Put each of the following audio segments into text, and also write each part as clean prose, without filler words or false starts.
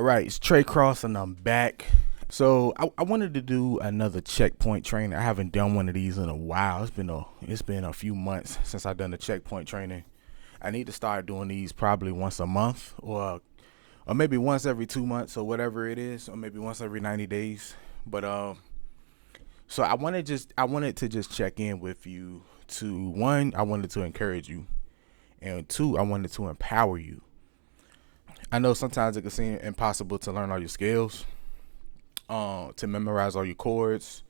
All right, it's Trey Cross, and I'm back. So I wanted to do another checkpoint training. I haven't done one of these in a while. It's been a few months since I've done the checkpoint training. I need to start doing these probably once a month, or maybe once every 2 months, or whatever it is, or maybe once every 90 days. But so I wanted to just check in with you. To one, I wanted to encourage you, and two, I wanted to empower you. I know sometimes it can seem impossible to learn all your skills, to memorize all your chords,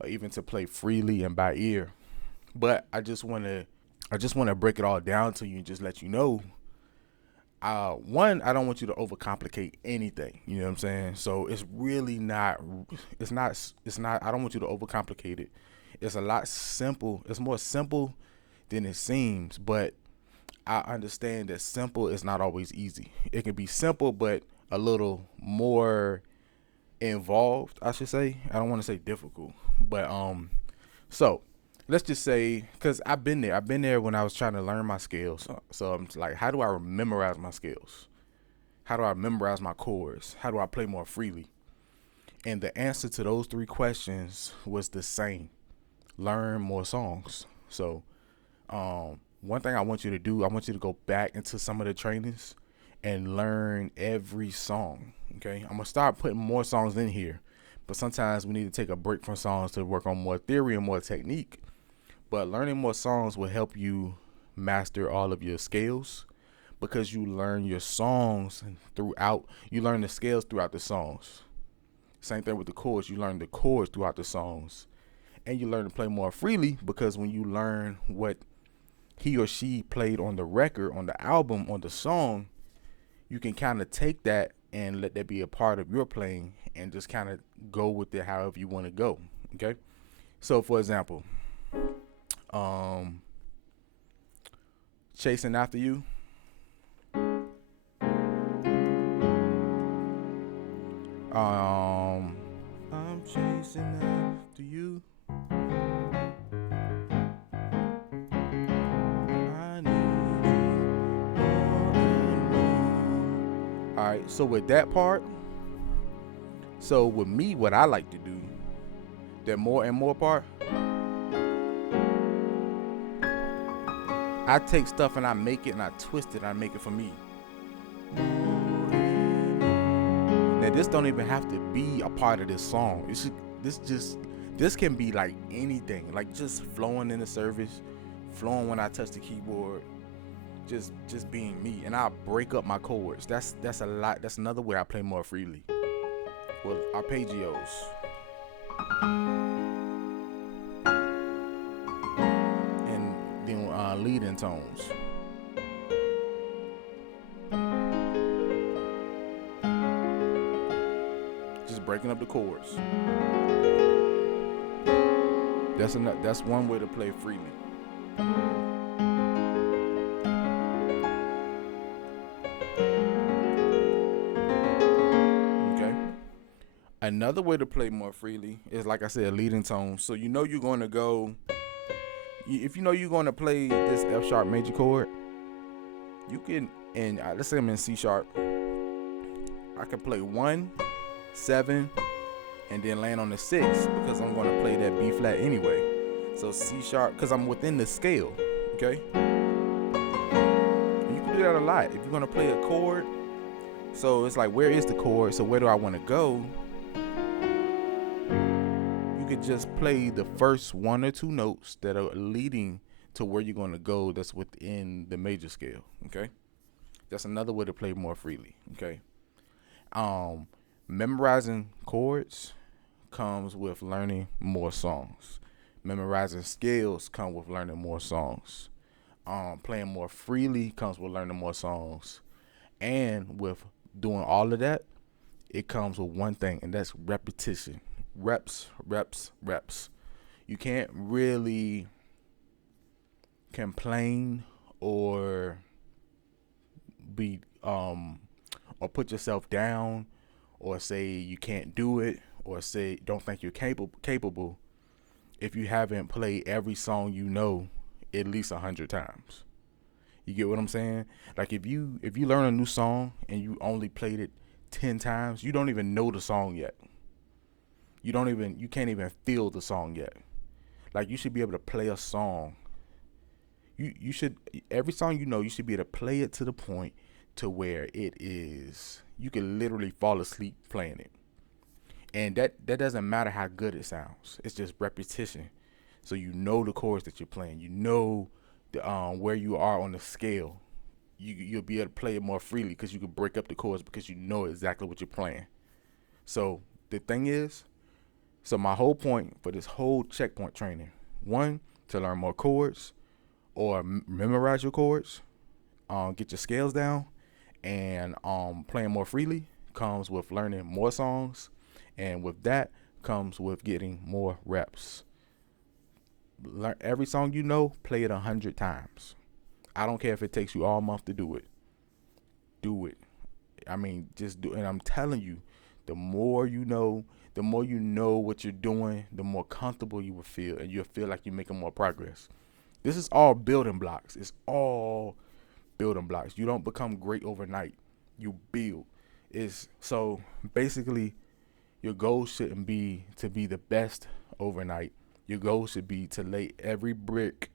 or even to play freely and by ear. But I just want to break it all down to you and just let you know. One, I don't want you to overcomplicate anything. You know what I'm saying? So it's really not. It's not. I don't want you to overcomplicate it. It's a lot simple. It's more simple than it seems, but I understand that simple is not always easy. It can be simple, but a little more involved, I should say. I don't want to say difficult, but so let's just say, because I've been there when I was trying to learn my skills. So I'm like, how do I memorize my skills? How do I memorize my chords? How do I play more freely? And the answer to those three questions was the same: learn more songs. So one thing I want you to do, I want you to go back into some of the trainings and learn every song. Okay, I'm gonna start putting more songs in here, but sometimes we need to take a break from songs to work on more theory and more technique. But learning more songs will help you master all of your scales, because you learn your songs throughout. You learn the scales throughout the songs. Same thing with the chords. You learn the chords throughout the songs, and you learn to play more freely, because when you learn what he or she played on the record, on the album, on the song, you can kind of take that and let that be a part of your playing, and just kind of go with it however you want to go. Okay. So for example, um, chasing after you. Um, I'm chasing after you. I need you more and more. All right. So with that part, so with me, what I like to do, that more and more part, I take stuff and I make it and I twist it and I make it for me. Now this don't even have to be a part of this song. This just this can be like anything, like just flowing in the service, flowing when I touch the keyboard, just being me. And I break up my chords. That's a lot. That's another way I play more freely with arpeggios and then leading tones. Just breaking up the chords. That's one way to play freely. Okay. Another way to play more freely is, like I said, leading tones. So you know you're going to go. If you know you're going to play this F sharp major chord, you can. And let's say I'm in C sharp. I can play 1, 7, and then land on the 6, because I'm going to play that B flat anyway. So C sharp, because I'm within the scale. Okay. And you can do that a lot if you're going to play a chord. So it's like, where is the chord? So where do I want to go? You could just play the first one or two notes that are leading to where you're going to go, that's within the major scale. Okay. That's another way to play more freely. Okay. Memorizing chords comes with learning more songs. Memorizing scales come with learning more songs. Playing more freely comes with learning more songs. And with doing all of that, it comes with one thing, and that's repetition. Reps, reps, reps. You can't really complain or be or put yourself down, or say you can't do it, or say don't think you're capable if you haven't played every song you know at least 100 times. You get what I'm saying? Like if you learn a new song and you only played it 10 times, you don't even know the song yet. You can't even feel the song yet. Like, you should be able to play a song. You should, every song you know, you should be able to play it to the point to where it is, you can literally fall asleep playing it. And that doesn't matter how good it sounds. It's just repetition. So you know the chords that you're playing. You know the where you are on the scale. You'll be able to play it more freely because you can break up the chords because you know exactly what you're playing. So the thing is, so my whole point for this whole checkpoint training, one, to learn more chords or memorize your chords, get your scales down, and playing more freely comes with learning more songs, and with that comes with getting more reps. Learn every song you know, play it 100 times. I don't care if it takes you all month to do it. Do it. I mean, just do. And I'm telling you, the more you know what you're doing, the more comfortable you will feel, and you'll feel like you're making more progress. This is all building blocks. It's all building blocks. You don't become great overnight. You build. Is so basically, your goal shouldn't be to be the best overnight. Your goal should be to lay every brick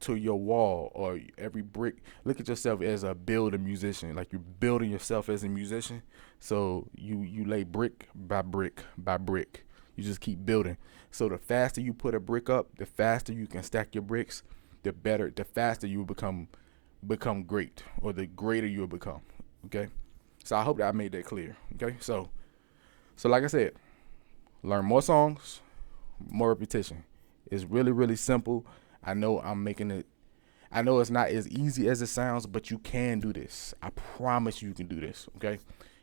to your wall, or every brick. Look at yourself as a builder musician, like you're building yourself as a musician. So you lay brick by brick by brick. You just keep building. So the faster you put a brick up, the faster you can stack your bricks, the better, the faster you become great, or the greater you'll become. Okay. So I hope that I made that clear. Okay. So like I said, learn more songs, more repetition. It's really, really simple. I know it's not as easy as it sounds, but you can do this. I promise you can do this. Okay.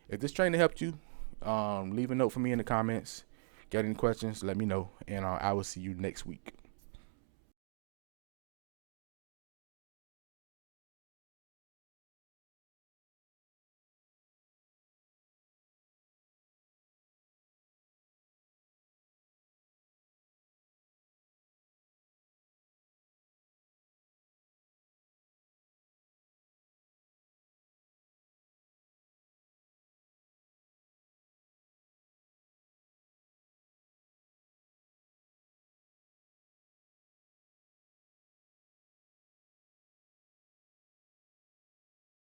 If this training helped you, leave a note for me in the comments. Got any questions, let me know, and I will see you next week.